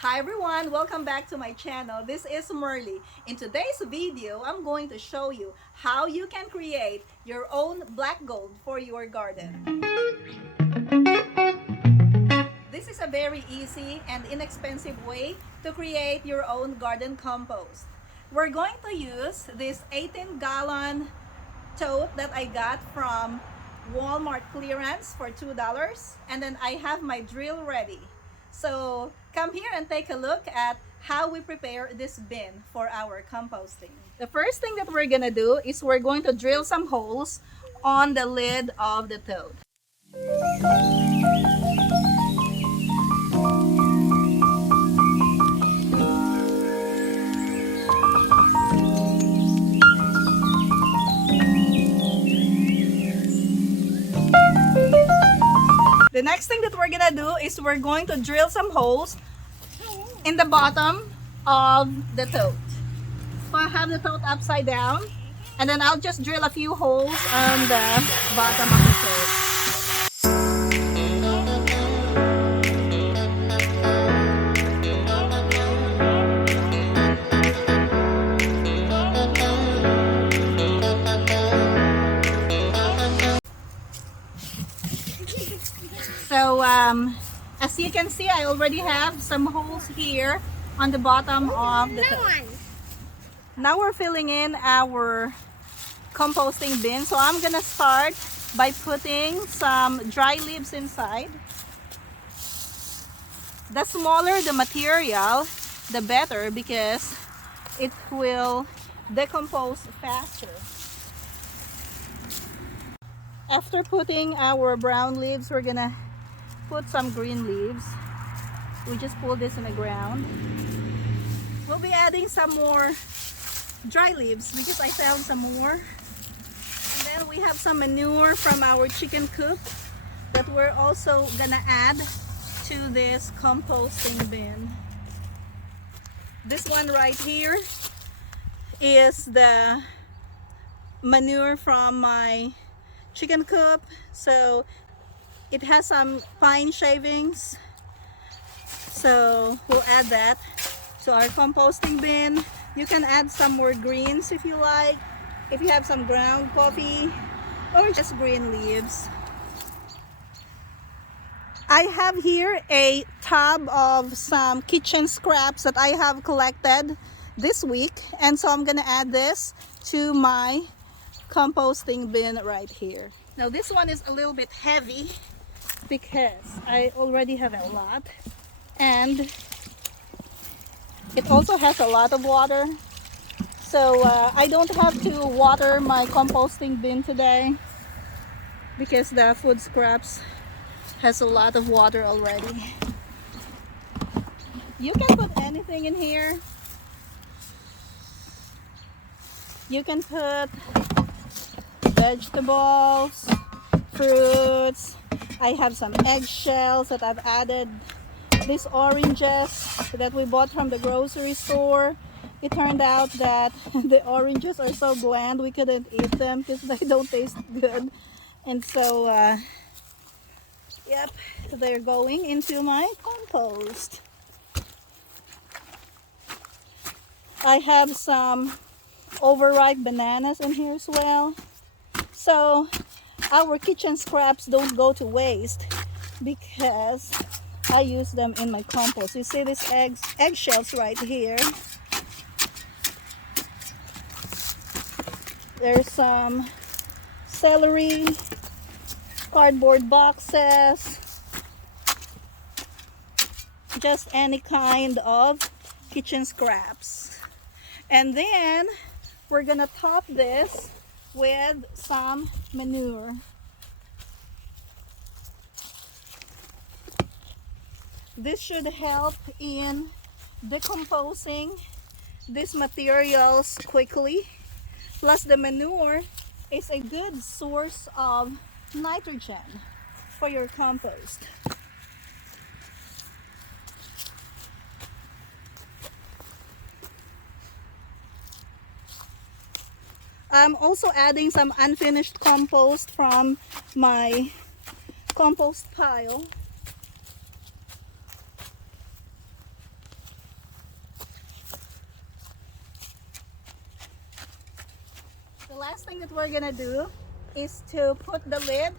Hi everyone, welcome back to my channel. This is Merly. In today's video, I'm going to show you how you can create your own black gold for your garden. This is a very easy and inexpensive way to create your own garden compost. We're going to use this 18-gallon tote that I got from Walmart clearance for $2, and then I have my drill ready. So come here and take a look at how we prepare this bin for our composting. The first thing that we're gonna do is we're going to drill some holes on the lid of the tote. The next thing that we're gonna do is we're going to drill some holes in the bottom of the tote. So I have the tote upside down, and then I'll just drill a few holes on the bottom of the tote. So as you can see, I already have some holes here on the bottom of the tote. Now we're filling in our composting bin. So I'm gonna start by putting some dry leaves inside. The smaller the material, the better, because it will decompose faster. After putting our brown leaves, we're gonna put some green leaves. We just pull this in the ground. We'll be adding some more dry leaves because I found some more. And then we have some manure from our chicken coop that we're also gonna add to this composting bin. This one right here is the manure from my chicken coop. So it has some pine shavings, so we'll add that to our composting bin. You can add some more greens if you like, if you have some ground coffee or just green leaves. I have here a tub of some kitchen scraps that I have collected this week, and so I'm gonna add this to my composting bin right here. Now this one is a little bit heavy because I already have a lot, and it also has a lot of water, so I don't have to water my composting bin today because the food scraps has a lot of water already. You can put anything in here. You can put vegetables, fruits. I have some eggshells that I've added. These oranges that we bought from the grocery store. It turned out that the oranges are so bland we couldn't eat them because they don't taste good. And so, yep, they're going into my compost. I have some overripe bananas in here as well. So our kitchen scraps don't go to waste because I use them in my compost. You see these eggshells right here. There's some celery, cardboard boxes, just any kind of kitchen scraps. And then we're gonna top this with some manure. This should help in decomposing these materials quickly. Plus the manure is a good source of nitrogen for your compost. I'm also adding some unfinished compost from my compost pile. last thing that we're gonna do is to put the lid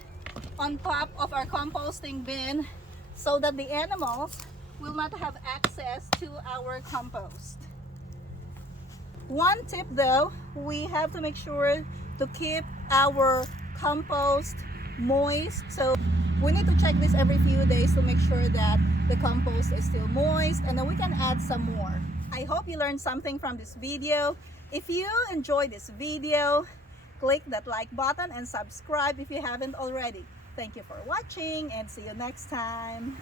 on top of our composting bin so that the animals will not have access to our compost. One tip though, we have to make sure to keep our compost moist. So we need to check this every few days to make sure that the compost is still moist, and then we can add some more. I hope you learned something from this video. If you enjoyed this video, click that like button and subscribe if you haven't already. Thank you for watching and see you next time.